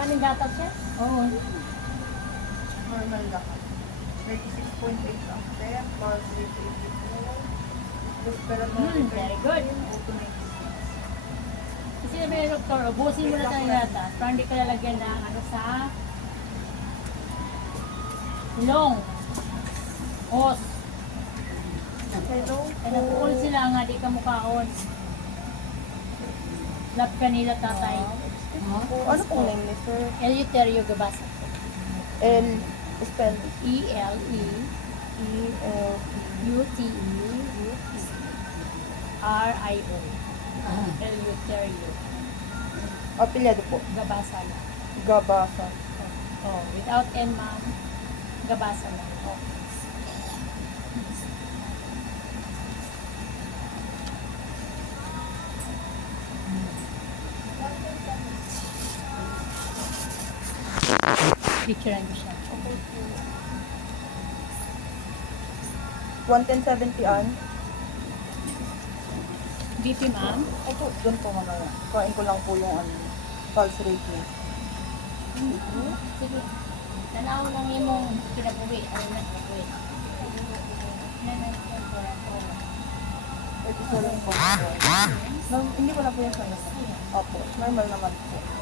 Kaning gatas siya? Oo. Normal lahat. 36.8 ang step, pulse rate 84, respiratory Hmm, very good. auto 96. Kasi sabi ng doktor, ubusin mo na tayo gatas para hindi ka lalagyan ng ano sa long. Os. Hello Kaya nakuul sila nga, di ka mukhaon. Lap kanila tatay. Ano pong name ni sir? Eleuterio Gabasa. L, spell E-L-E E, L, U-T-E R-I-O. Eleuterio. apelyado po. Gabasa lang. Gabasa. Oh, without N, ma'am. Gabasa lang. Oh. Picturean ko siya. 11070 an. BP, ma'am. Ito, doon po mamaya. Kain ko lang po yung ano, pulse rate niya. Sige. Tanaw lang yung mong kinabuhi. Ano na? Ito sa lang po. Hindi ko na po yung sa Opo, normal naman po.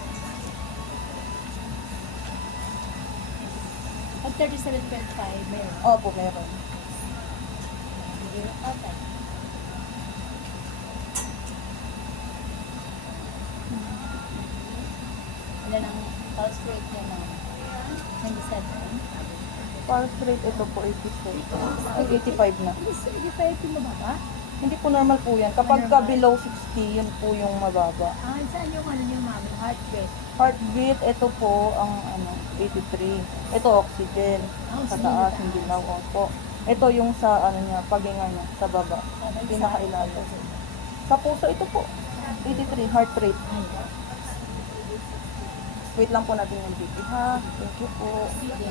Pag 37.5, meron. Opo, meron. Okay. Ilan ang pulse rate niya na? 27? Pulse rate, ito po 86. Ay, 85 na. Is 85 yung mababa? Hindi po normal po yan. Kapag ka below 60, yun po yung mababa. Ah, saan yung ano yung mami? Heart rate? Heartbeat, ito po ang ano, 83. Ito oxygen. Ah, Sa taas, hindi lang. Opo. Ito yung sa ano niya, paghinga niya, sa baba. Pinakailalim. Sa puso, ito po. 83, heart rate. Wait lang po natin yung BP ha. Thank you po. Sige.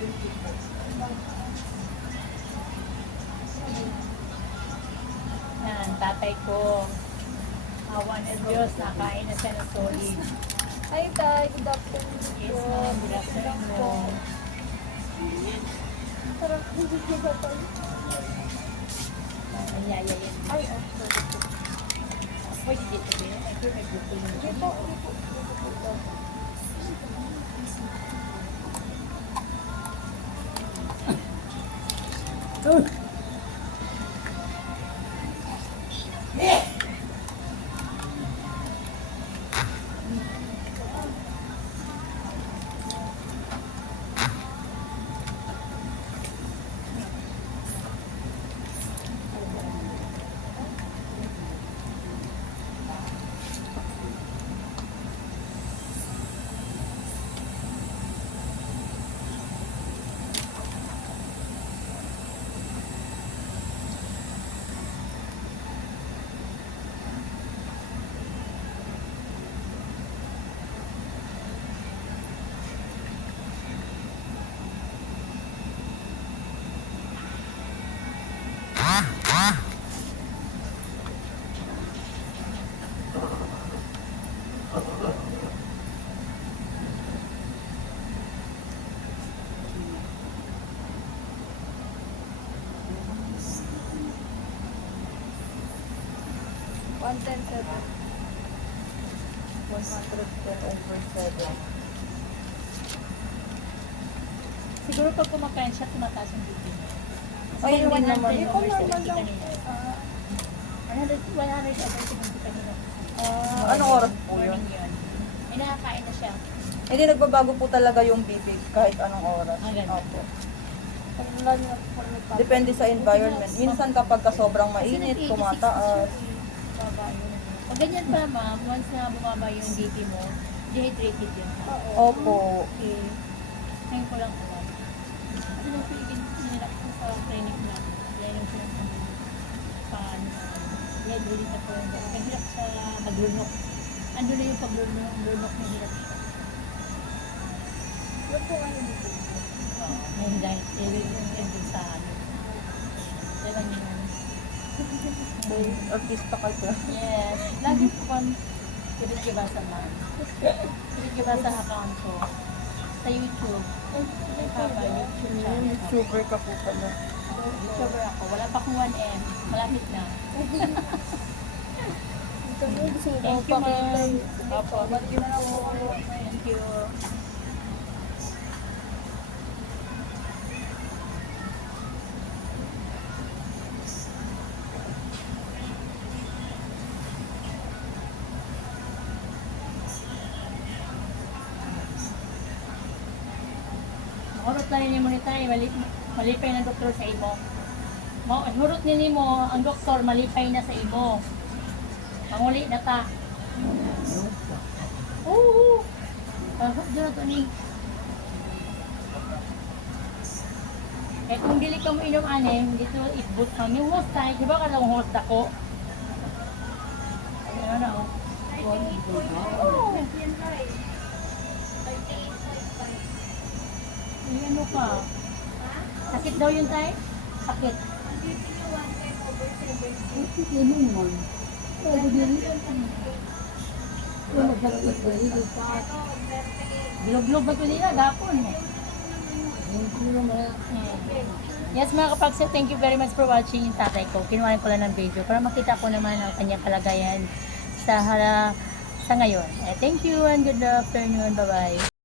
Yan, tatay ko. Awa ng Diyos, nakain na siya ng solid. Hi, Tay. Good afternoon Yes, ma'am. Good afternoon. Sarap hindi ko ba yun. Ay, po. Pwede dito? Ito, may buto yun. Hindi うん。110 over 7. Siguro pag kumakain siya, tumataas yung BP niya. Ay, hindi 100 naman. Ito 70 normal lang. kanina. Ah, 100, 100 over 70 kanina. Ah, anong oras po yun? Morning yun. Ay, nakakain na siya. Hindi nagbabago po talaga yung BP kahit anong oras. Ah. Opo. wala. Depende sa environment. Minsan kapag ka sobrang mainit, nag-86 tumataas. siya. Pag ganyan pa, ma'am, once na bumaba yung BP mo, dehydrated yun. Opo. Okay. Ngayon ko lang alam. Kasi nung Nilak ko sa na, yan yung sinasabi pan, dehydrated na po yung Naghirap sa maglunok. Ando na yung paglunok, lunok na hirap siya. Yun po dito. Ngayon dahil ililin din sa ano. Yan yun. Artista ka siya. Yes. Lagi po kon kinikibasa man. Kinikibasa account ko. Sa YouTube. Ko. YouTuber ka po pala. YouTuber ako. Wala pa akong 1M. Malapit na. Thank you, ma'am. yung Opo. Mahurot lang ni mo ni tayo, mali- malipay ng doktor sa imo. Mo, hurot ni mo, ang doktor malipay na sa imo. Manguli na ta. Oo. Dito na to ni. Eh kung dili ka mo inom anim, dito ibut kami host tayo. Di ba ka lang host ako? Ano na oh. Ano ka? Sakit daw yun tayo? Sakit. Ano man? Pwede din. Ano magsakit ba? Dito pa. Bilog-bilog ba ito nila? Gapon. Yes mga kapagsa, thank you very much for watching yung tatay ko. Kinuha ko lang ng video para makita ko naman ang kanyang kalagayan sa, hala, sa ngayon. Eh, thank you and good afternoon. Bye-bye.